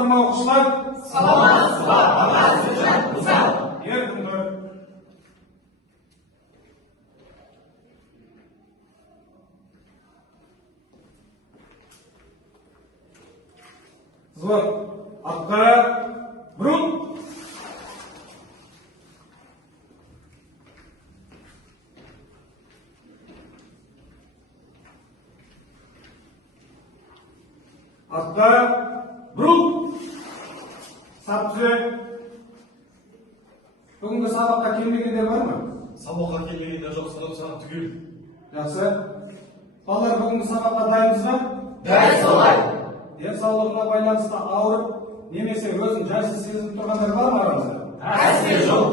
саламатсыздар ма оқушылар? Саламатсыздар, аға сержант Мырза. Еркіндер. Взвод. Атқа бұрын. Атқа бұрын. Сап түзе. Бүгінгі сабаққа келмегендер бар ма? Сабаққа келмегендер жоқ, саған түгел. Жақсы. Балалар, бүгінгі сабаққа дайынсыз ба? Дәл солай. Денсаулығына байланысты ауырып, немесе өзін жайсыз сезініп тұрғандар бар ма арамызда? Әсте жоқ.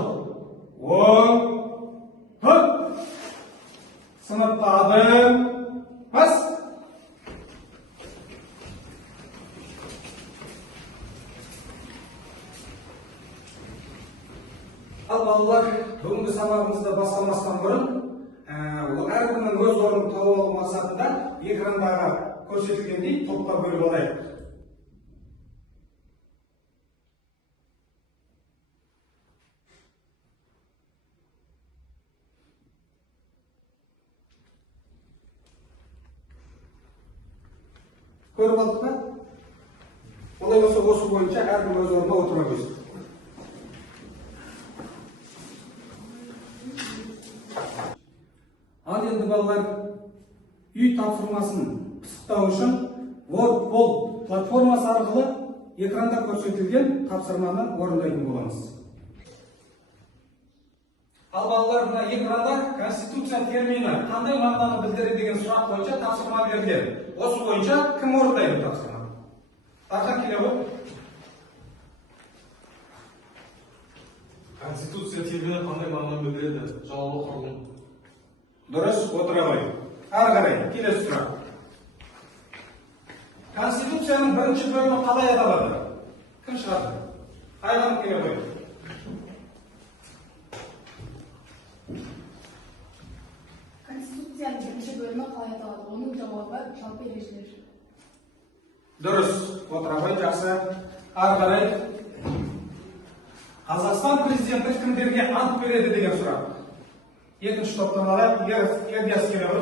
Тұр. Сыныпта адым. Бас. Ал балалар, бүгінгі сабағымызды бастамастан бұрын, әркімнің өз орнын тауып алу мақсатында экрандағы көрсетілгендей топқа бөліп алайық. Көріп алдық па? Олай болса осы бойынша әркім өз орнына отыра берсін. Ал енді балалар, үй тапсырмасын пысықтау үшін WordPol платформасы арқылы экранда көрсетілген тапсырманы орындайтын боламыз. Ал балалар, мына экранда Конституция термині қандай мағынаны білдіреді деген сұрақ бойынша тапсырма берілген. Осы бойынша кім орындайды тапсырма? Тархан келе ғой. Конституция термині қандай мағынаны білдіреді? Жауабы құрылым. Дұрыс, отыра ғой. Ары қарай, келесі сұрақ. Конституцияның бірінші бөлімі қалай аталады? Кім шығарды? Айғаным келе ғой. Конституцияның бірінші бөлімі қалай аталады? Оның жауабы жалпы ережелер. Дұрыс, отыра ғой, жақсы. Ары қарай. Қазақстан президенті кімдерге ант береді деген сұрақ. Екінші топтан алайық, Ердияс келе ғой.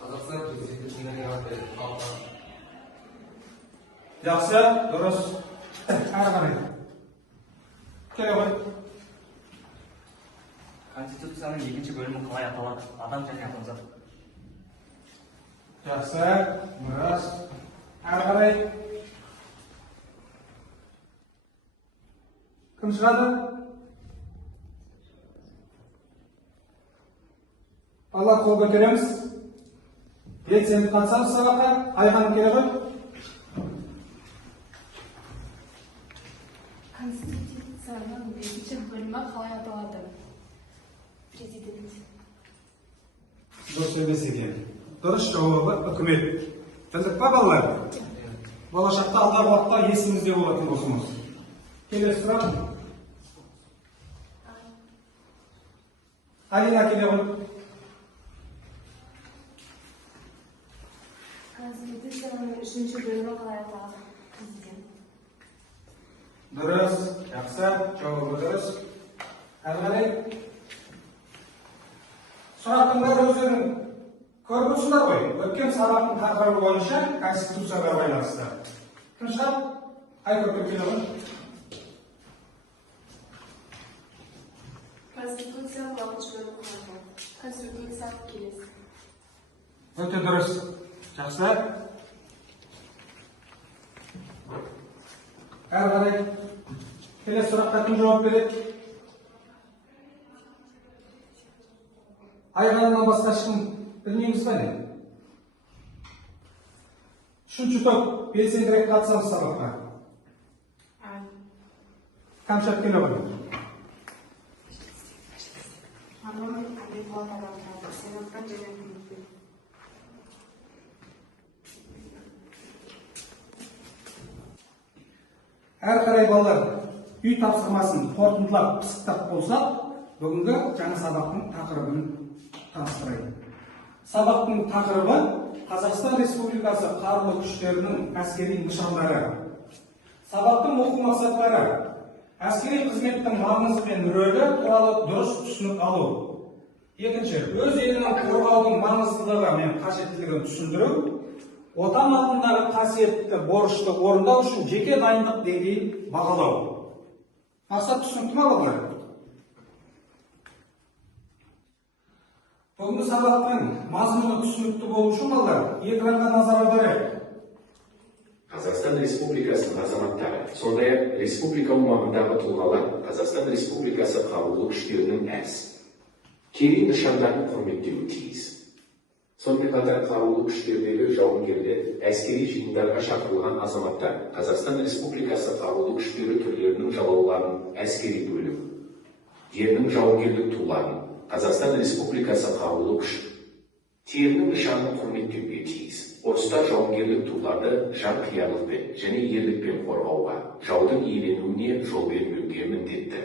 Қазақстан президенті кімдерге ант береді? Халыққа. Жақсы, дұрыс. Ары қарай. Келе ғой. Конституцияның екінші бөлімі қалай аталады? Адам және адамзат. Жақсы, мұрас. Ары қарай. Кім шығады? Бала қол көтереміз. Белсенді қатысамыз сабаққа. Айғаным келе ғой. Конституцияның екінші бөлімі қалай аталады? Президент. Дұрыс емес екен. Дұрыс жауабы үкімет. Білдік па балалар? Болашақта алдағы уақытта есімізде болатын болсымыз. Келесі сұрақ. Алина келе ғой. Конституцияның үшінші бөлімі қалай аталады? Президент. Дұрыс, жақсы, жауабы дұрыс. Әрі қарай. Сұрақтың бәрі өздерің көріп отырсыңдар ғой. Өткен сабақтың тақырыбы бойынша Конституцияға байланысты. Кім шығады? Айкөрпе келе ғой. Конституцияның алтыншы бөлімі қалай аталады? Конституция келесі. Өте дұрыс. Жақсы. Әрі қарай. Келесі сұраққа кім жауап береді? Айғанымнан басқа ешкім білмейміз ба не? Үшінші топ белсендірек қатысамыз сабаққа. Камшат келе ғой. Әрі қарай балалар, үй тапсырмасын қорытындылап пысықтап болсақ, бүгінгі жаңа сабақтың тақырыбын таныстырайын. Сабақтың тақырыбы Қазақстан Республикасы қарулы күштерінің әскери нышандары. Сабақтың оқу мақсаттары: әскери қызметтің маңызы мен рөлі туралы дұрыс түсінік алу. Екінші, өз елінің қорғаудың маңыздылығы мен қажеттілігін түсіндіру. Отан алдындағы қасиетті борышты орындау үшін жеке дайындық деңгейін бағалау. Мақсат түсінікті ме балалар? Бүгінгі сабақтың мазмұны түсінікті болу үшін балалар, экранға назар аударайық. Қазақстан Республикасының азаматтары, сондай-ақ республика аумағындағы тұлғалар Қазақстан Республикасы қарулы күштерінің әскери нышандарын құрметтеуі тиіс. Сонымен қатар қарулы күштердегі жауынгерлер, әскери жиындарға шақырылған азаматтар Қазақстан Республикасы қарулы күштері түрлерінің жалауларын әскери бөлім, ерінің жауынгерлік туларын Қазақстан Республикасы қарулы күштерінің нышанын құрметтеуге тиіс. Ұрыста жауынгерлік туларды жанқиярлықпен және ерлікпен қорғауға, жаудың иеленуіне жол бермеуге міндетті.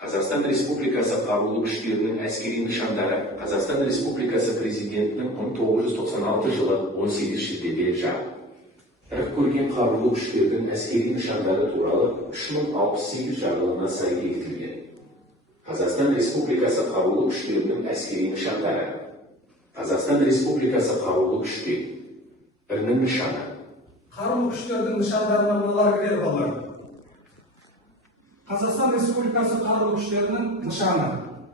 Қазақстан Республикасы қарулы күштерінің әскери нышандары Қазақстан Республикасы президентінің 1996 жылы 18 шілдеде жарық көрген қарулы күштердің әскери нышандары туралы 3068 жарлығына сай бекітілген. Қазақстан Республикасы қарулы күштерінің әскери нышандары. Қазақстан Республикасы қарулы күштерінің нышаны. Қарулы күштердің нышандарына мыналар кіреді балалар. Қазақстан Республикасы қарулы күштерінің нышаны.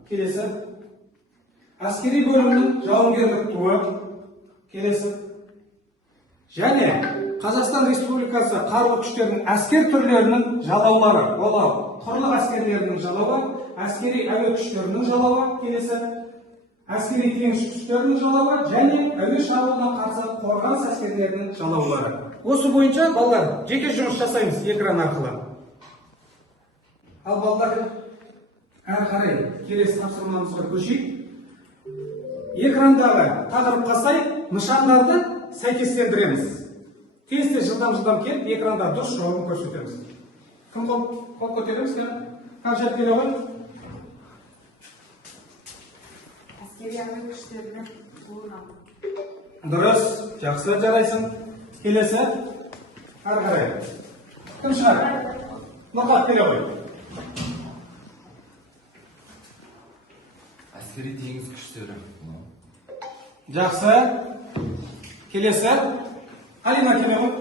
Келесі. Әскери бөлімнің жауынгерлік туы. Келесі. Және Қазақстан Республикасы қарулы күштерінің әскер түрлерінің жалаулары. Олар құрлық әскерлерінің жалауы, әскери әуе күштерінің жалауы. Келесі. Әскери теңіз күштерінің жалауы және әуе шабуылына қарсы қорғаныс әскерлерінің жалаулары. Осы бойынша балалар жеке жұмыс жасаймыз экран арқылы. Ал балалар, әрі қарай келесі тапсырмамызға көшейік. Экрандағы тақырыпқа сай нышандарды сәйкестендіреміз. Тез жылдам келіп, экранда дұрыс жауабын көрсетеміз. Кім қол көтереміз? Қанша келе ғой? Әскери әуе күштерінің туына. Дұрыс, жақсы, жарайсың. Келесі, әрі қарай. Кім шығар? Нұрқат келе ғой. Әскери теңіз күштері. Жақсы. Келесі. Алина келе ғой.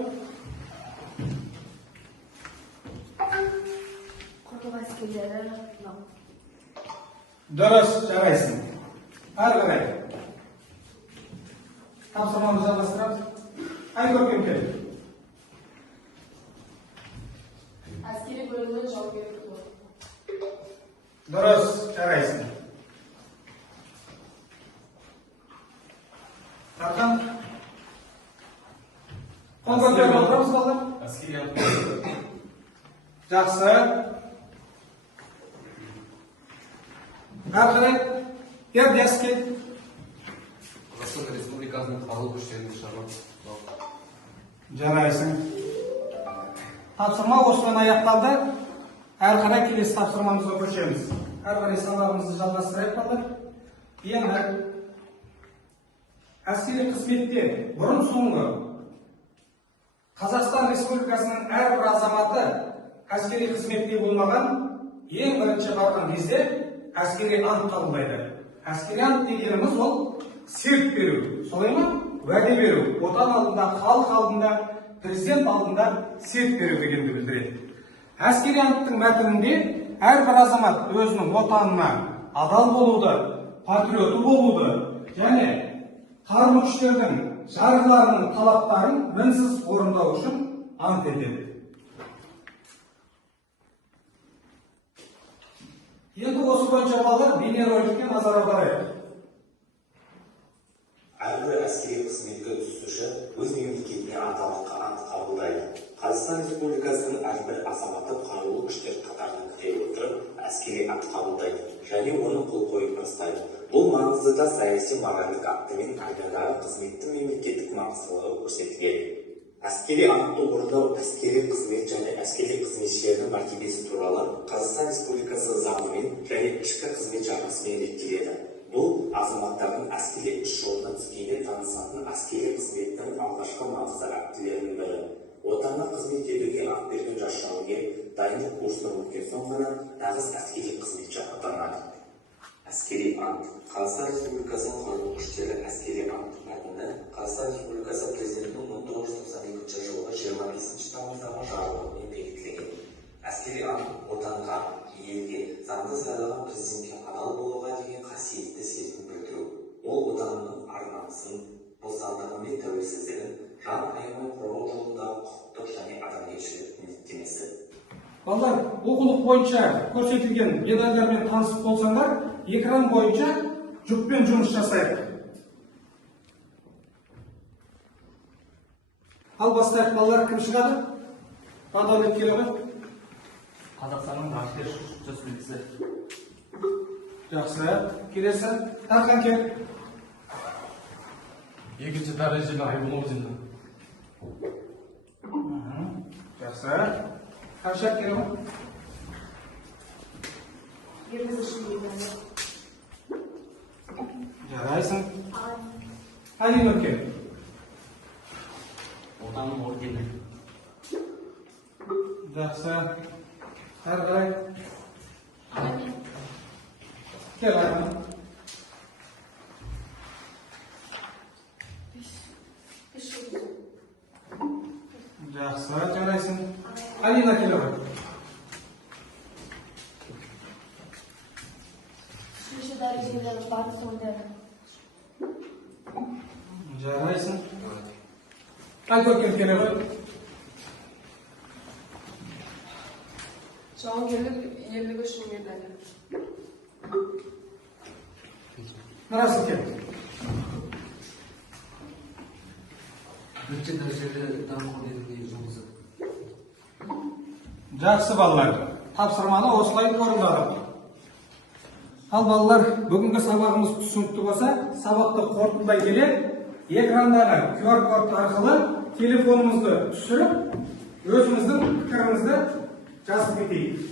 Құрлық әскерлері. Дұрыс, жарайсың. Әрі қарай. Тапсырманы жалғастырамыз. Айгөрген кел. Әскери бөлімнің жауынгерлік туы. Дұрыс, жарайсың. Тархан. Қол көтеріп отырамыз балалар. Әскери антидот. Жақсы. Әрі қарай. Бердес кел. Қазақстан Республикасының қарулы күштерінің нышаны. Жарайсың. Тапсырма осымен аяқталды. Әрі қарай келесі тапсырмамызға көшеміз. Әрі қарай сабағымызды жалғастырайық балалар. Енді әскери қызметте бұрын соңғы Қазақстан Республикасының әрбір азаматы әскери қызметте болмаған, ең бірінші барған кезде әскери ант қабылдайды. Әскери ант дегеніміз ол серт беру, солай ма? Уәде беру, отан алдында, халық алдында, президент алдында серт беру дегенді білдіреді. Әскери анттың мәтінінде әрбір азамат өзінің отанына адал болуды, патриоты болуды және қарулы күштердің жарғыларының талаптарын мінсіз орындау үшін ант етеді. Енді осы бойынша балалар бейнероликке назар аударайық. Әрбір әскери қызметке түсуші өз мемлекетіне азаматқа ант қабылдайды. Қазақстан Республикасының әрбір азаматы қарулы күштер қатарына кіре отырып әскери ант қабылдайды және оны қол қойып бастайды. Бұл маңызды да саяси моральдық актімен айдардағы қызметтің мемлекеттік маңыздылығы көрсетілген. Әскери антты орындау әскери қызмет және әскери қызметшілердің мәртебесі туралы Қазақстан Республикасы заңымен және ішкі қызмет жарғысымен реттеледі. Бұл азаматтардың әскери іс жолына түскенде танысатын әскери қызметтің алғашқы маңызды актілерінің бірі. Отанға қызмет етуге ақ берген жас жауынгер дайындық курсынан өткен соң ғана нағыз әскери қызметші атанады. Әскери ант. Қазақстан Республикасының қарулы күштері әскери ант мәтіні Қазақстан Республикасы Президентінің 1992 жылғы 25 тамыздағы жарлығымен бекітілген. Әскери ант отанға, елге, заңды сайлаған президентке адал болуға деген қасиетті сезім білдіру. Ол отанның ар-намысын, бостандығы мен тәуелсіздігін жан аямай қорғау жолындағы құқықтық және адамгершілік міндеттемесі. Балалар, оқулық бойынша көрсетілген медальдармен танысып болсаңдар, экран бойынша жүкпен жұмыс жасайық. Ал бастайық, балалар, кім шығады? Бадалет келе ғой. Қазақстанның ғарышкер ұшқышы үлгісі. Жақсы. Келесі. Тарқан кел. Екінші дәрежелі айбын ордені. Жақсы. Қаншақ келе ғой. Еліміз үшін медалі. Жарайсың. Алинұр кел. Отанның ордені. Жақсы. Әрі қарай. Кел Алинұр. Жақсы, жарайсың. Алина келе ғой. Үшінші дәрежелі батыс ордені. Жарайсың. Айкөркем келе ғой. Жауынгерлік ерлігі үшін медалі. Нұрасыл кел. Бірінші дәрежелі даңқ орденінің жұмысы. Жақсы балалар. Тапсырманы осылай орындадық. Ал балалар, бүгінгі сабағымыз түсінікті болса, сабақты қорытындай келе, экрандағы QR код арқылы телефонымызды түсіріп, өзіміздің пікірімізді жазып кетейік.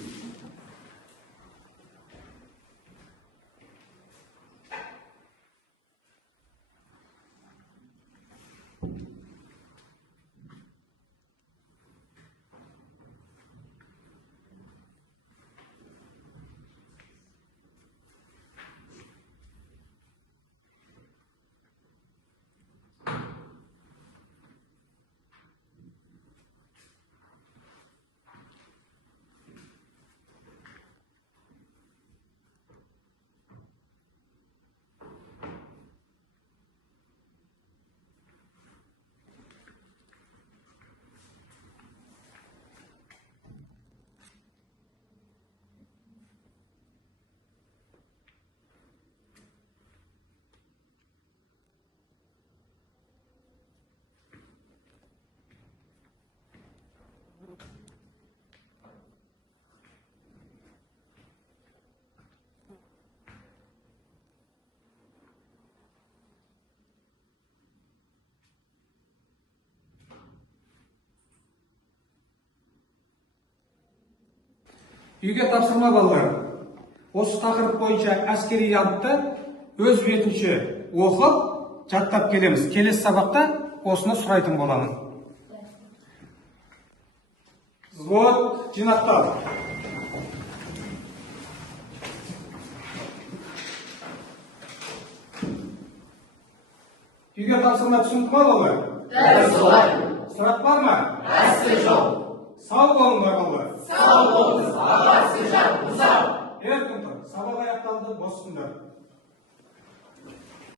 Үйге тапсырма балалар. Осы тақырып бойынша әскери антты өз бетінше оқып, жаттап келеміз. Келесі сабақта осыны сұрайтын боламын. Взвод жинақтал. Үйге тапсырма түсінікті ме балалар? Дәл солай. Сұрақ бар ма? Әсте жоқ. Сау болыңдар балалар. Сау болыңыз, аға сержант Мұсау. Еркін тұр. Сабақ аяқталды, босқындар.